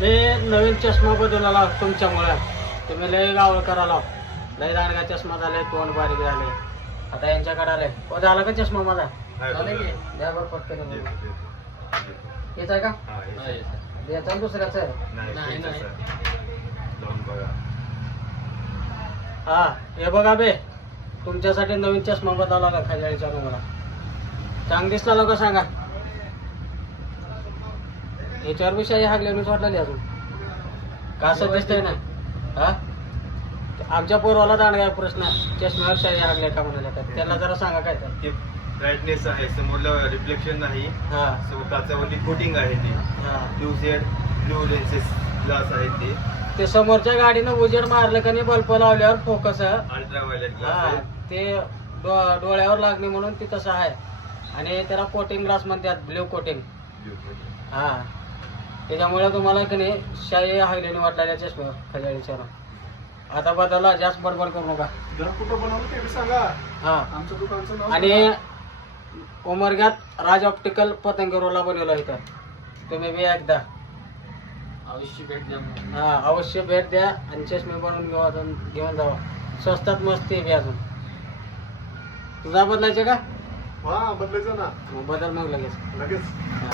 मी नवीन चष्मा बदलला तुमच्यामुळे. तुम्ही लय गावळ करायला, लय दांडगा चष्मा झाले, तोंड बारीक झाले. आता यांच्याकडे आले. हो झाला का चष्मा माझा? झालं की द्या बरं पटकन. हेच आहे का? याचा दुसऱ्याच आहे. हा हे बघा बे, तुमच्यासाठी नवीन चष्मा बदलला खजाळीच्या मला. चांग दिसला लोक सांगा. याच्यावर बी शाही हागल्यानेच वाटलेली अजून का असं दिसतंय ना. हा आमच्या पोरवाला दांडगा प्रश्न, चष्म्यावर शाही हागल्या का म्हणाले तर त्याला जरा सांगा काय तर. ब्राईटनेस आहे, समोरला रिफ्लेक्शन नाही. हा काचावरती कोटिंग आहे ती. हा blue Z blue lenses glass आहेत ते समोरच्या गाडीनं उजेड मारलं का नाही, बल्ब लावल्यावर फोकस अल्ट्राव्हायलेट हा ग्लास. ते डोळ्यावर लागणे म्हणून ते तसं आहे. आणि त्याला कोटिंग ग्लास म्हणतात, ब्ल्यू कोटिंग. हा त्याच्यामुळे तुम्हाला की नाही शाही हागल्याने वाटलेल्या चष्म्यावर खजाळीच्या. आता बदलला, जास्त बडबड करू नका. कुठं बनवलं ते सांगा. हा आमचं दुकानचं नाव आणि उमरग्यात राज ऑप्टिकल पतंगरोला बनवलं इथं. तुम्ही बी एकदा अवश्य भेट द्या. हा अवश्य भेट द्या आणि चष्मे बनवून घेऊन जावा. स्वस्तात मस्ती आहे बी अजून. तुझा बदलायचे का? हा बदलायचं ना मग बदल मग लगेच. लगेच. हा.